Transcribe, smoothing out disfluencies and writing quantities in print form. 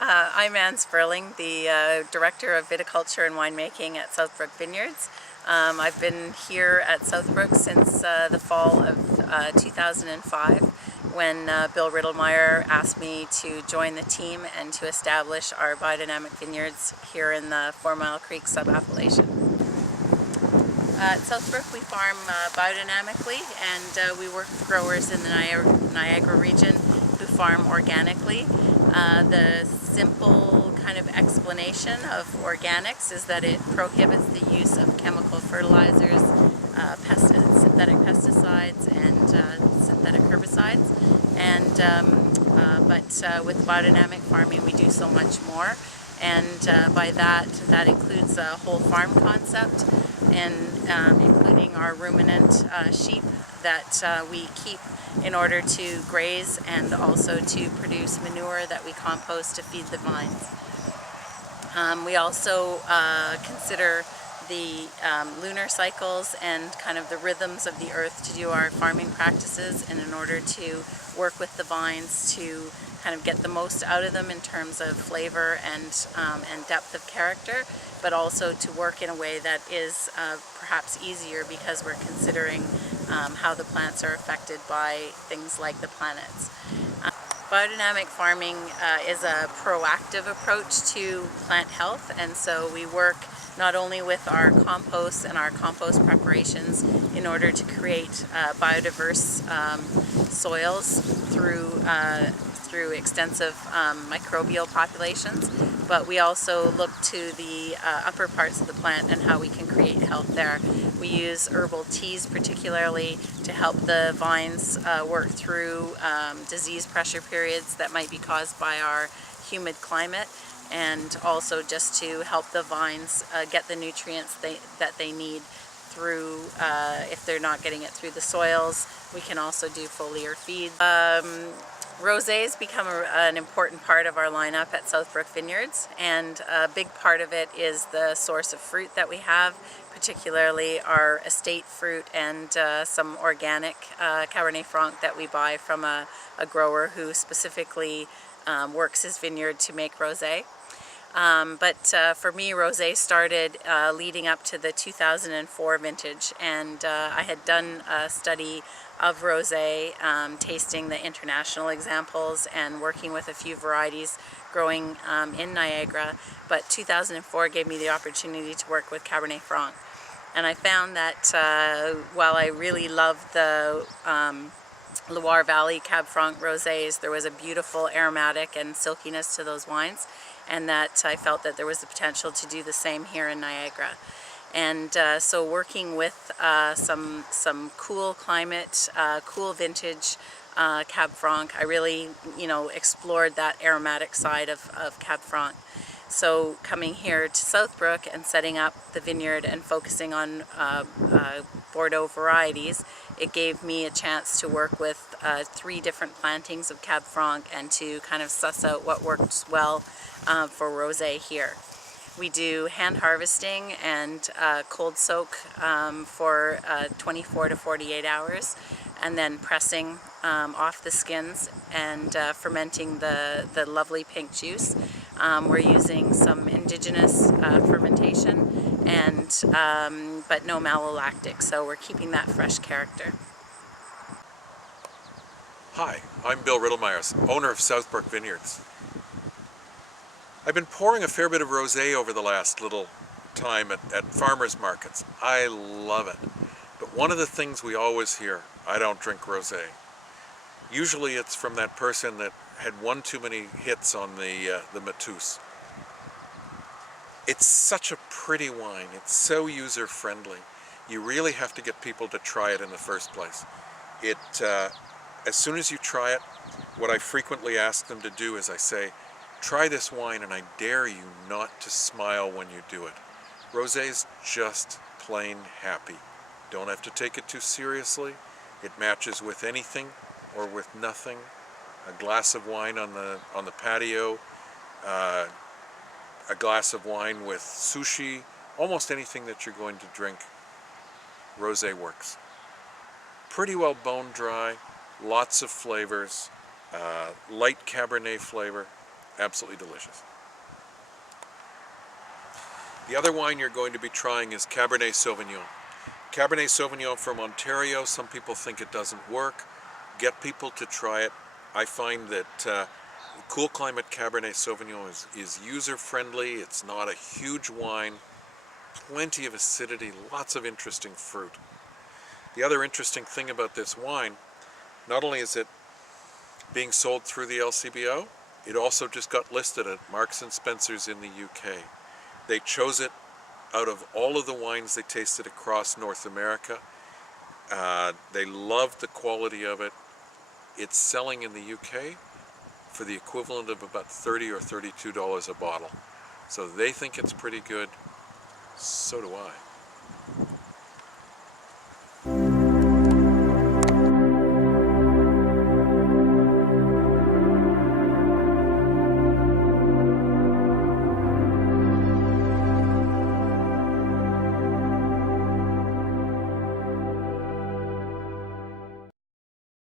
I'm Ann Sperling, the Director of Viticulture and Winemaking at Southbrook Vineyards. I've been here at Southbrook since the fall of 2005 when Bill Riddlemeyer asked me to join the team and to establish our biodynamic vineyards here in the 4 Mile Creek sub-appellation. At Southbrook we farm biodynamically, and we work with growers in the Niagara region who farm organically. The simple kind of explanation of organics is that it prohibits the use of chemical fertilizers, synthetic pesticides, and synthetic herbicides. But with biodynamic farming we do so much more, and by that includes a whole farm concept, and including our ruminant sheep that we keep in order to graze and also to produce manure that we compost to feed the vines. We also consider the lunar cycles and kind of the rhythms of the earth to do our farming practices, and in order to work with the vines to kind of get the most out of them in terms of flavor and depth of character, but also to work in a way that is perhaps easier because we're considering how the plants are affected by things like the planets. Biodynamic farming is a proactive approach to plant health, and so we work not only with our compost and our compost preparations in order to create biodiverse soils through extensive microbial populations, but we also look to the upper parts of the plant and how we can create health there. We use herbal teas particularly to help the vines work through disease pressure periods that might be caused by our humid climate, and also just to help the vines get the nutrients that they need through, if they're not getting it through the soils, we can also do foliar feed. Rosés become an important part of our lineup at Southbrook Vineyards, and a big part of it is the source of fruit that we have, particularly our estate fruit and some organic Cabernet Franc that we buy from a grower who specifically works his vineyard to make rosé. But for me, rosé started leading up to the 2004 vintage, and I had done a study of rosé, tasting the international examples and working with a few varieties growing in Niagara, but 2004 gave me the opportunity to work with Cabernet Franc. And I found that while I really loved the Loire Valley Cab Franc rosés, there was a beautiful aromatic and silkiness to those wines, and that I felt that there was the potential to do the same here in Niagara. And so working with some cool climate, cool vintage Cab Franc, I really, explored that aromatic side of Cab Franc. So coming here to Southbrook and setting up the vineyard and focusing on Bordeaux varieties, it gave me a chance to work with 3 different plantings of Cab Franc and to kind of suss out what works well for rosé here. We do hand harvesting and cold soak for 24 to 48 hours, and then pressing off the skins and fermenting the lovely pink juice. We're using some indigenous fermentation, and but no malolactic, so we're keeping that fresh character. Hi, I'm Bill Riddlemeyer, owner of Southbrook Vineyards. I've been pouring a fair bit of rosé over the last little time at farmers markets. I love it. But one of the things we always hear, I don't drink rosé. Usually it's from that person that had one too many hits on the Matus. It's such a pretty wine. It's so user-friendly. You really have to get people to try it in the first place. As soon as you try it, what I frequently ask them to do is I say, try this wine and I dare you not to smile when you do it. Rosé's just plain happy. Don't have to take it too seriously. It matches with anything or with nothing. A glass of wine on the patio, a glass of wine with sushi, almost anything that you're going to drink, rosé works. Pretty well bone dry, lots of flavors, light Cabernet flavor. Absolutely delicious. The other wine you're going to be trying is Cabernet Sauvignon. Cabernet Sauvignon from Ontario, some people think it doesn't work. Get people to try it. I find that cool climate Cabernet Sauvignon is user-friendly. It's not a huge wine. Plenty of acidity, lots of interesting fruit. The other interesting thing about this wine, not only is it being sold through the LCBO, it also just got listed at Marks and Spencer's in the UK. They chose it out of all of the wines they tasted across North America. They loved the quality of it. It's selling in the UK for the equivalent of about $30 or $32 a bottle. So they think it's pretty good. So do I.